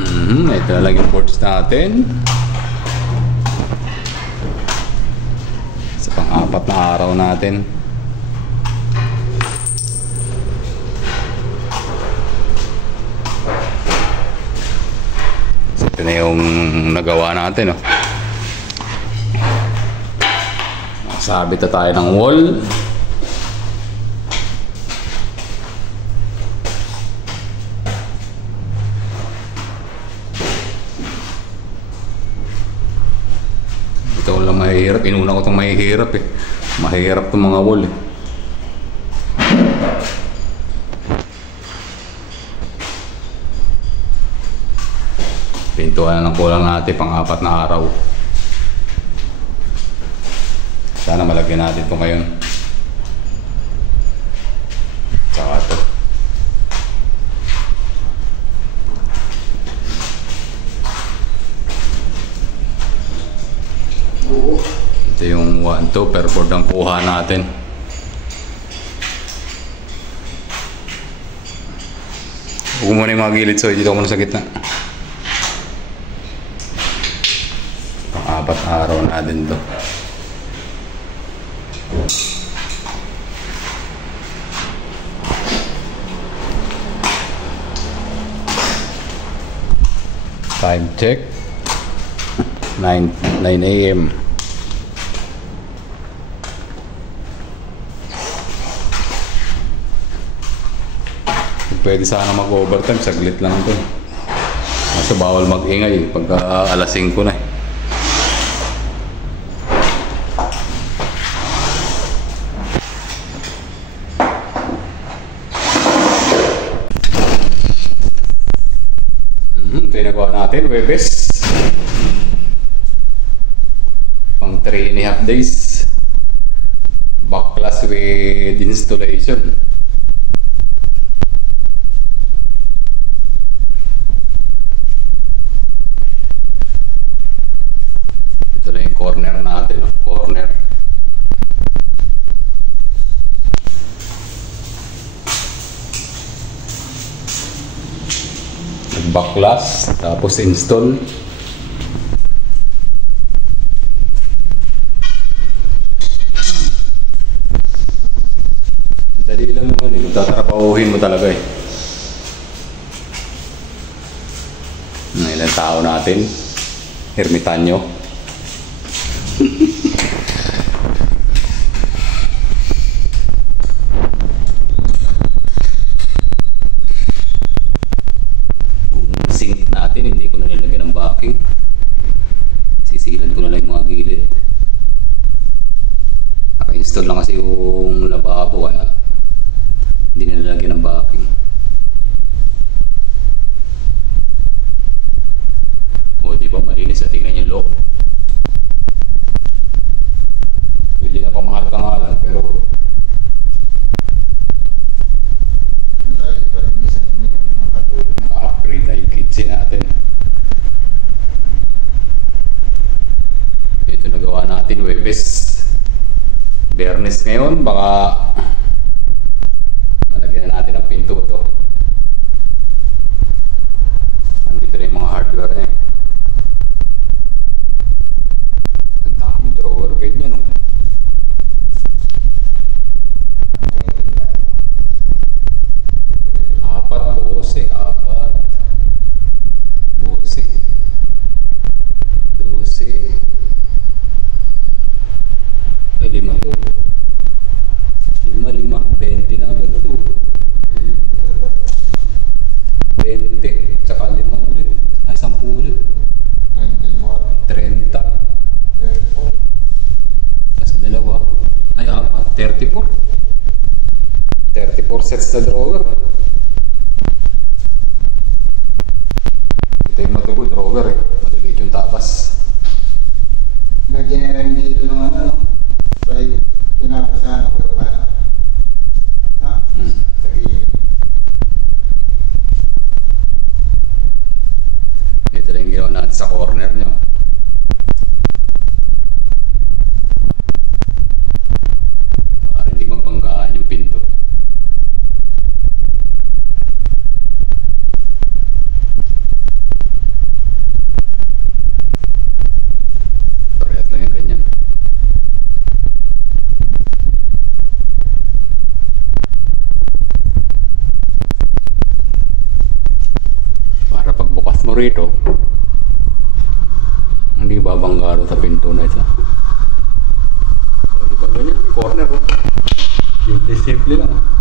Ito na lang yung ports natin. Sa pang-apat na araw natin. So, ito na yung nagawa natin, oh. Sabit na tayo ng wall. Ito lang mahihirap. Inuna ko itong mahihirap eh. Mahihirap itong mga wall eh. Pintuan na ng kulang natin pang-apat na araw. Sana malagyan natin ito ngayon. Tsaka ito. Ito yung 1-2 per board ang kuha natin. Huwag muna yung mga gilid, so dito muna sa gitna. Pang-apat na araw natin ito. Time check 9 AM. Pwede sana mag-overtime, saglit lang ito. Kasi bawal mag-ingay pagka alas 5 na eh. Pinagawa natin, Webes. Pang 3.5 days. Back class with installation. Ito lang yung corner natin, corner. Backglass, tapos install. Dali lang naman eh, tatrabahuhin mo talaga eh. Ilang tao natin, ermitanyo. Hindi ko na nilagyan ng backing. Sisilan ko na lang yung mga gilid. Naka-install lang kasi yung lababo kaya hindi na nilagyan ng backing. O diba malinis na tingnan yung loob. Hindi na pamahal ka nga lang pero upgrade na yung kitchen natin. Ito nagawa natin, Webes. Bernes ngayon, baka malagyan na natin ang pinto to. Nandito na yung mga hardware niya. Ang dami drawer guide niya, no? Apat, 12, 12. Ay, 5 to. 5, 20 na agad to. 20, tsaka 5 ulit. Ay, 10 ulit. 30. Tapos dalawa. Ay, 34. 34 sets na drawer. Ito yung matugo drawer eh. Maliliit yung tapas. Lagyan na rin dito ng ano, like pinapasahan ako yung bata. Ha? Ito lang yung ginawa natin sa corner nyo. Para hindi mabanggaan yung pinto. rito. Hindi babangga sa pinto na isa. O, di ba ganyan yung corner, oh. Simple lang.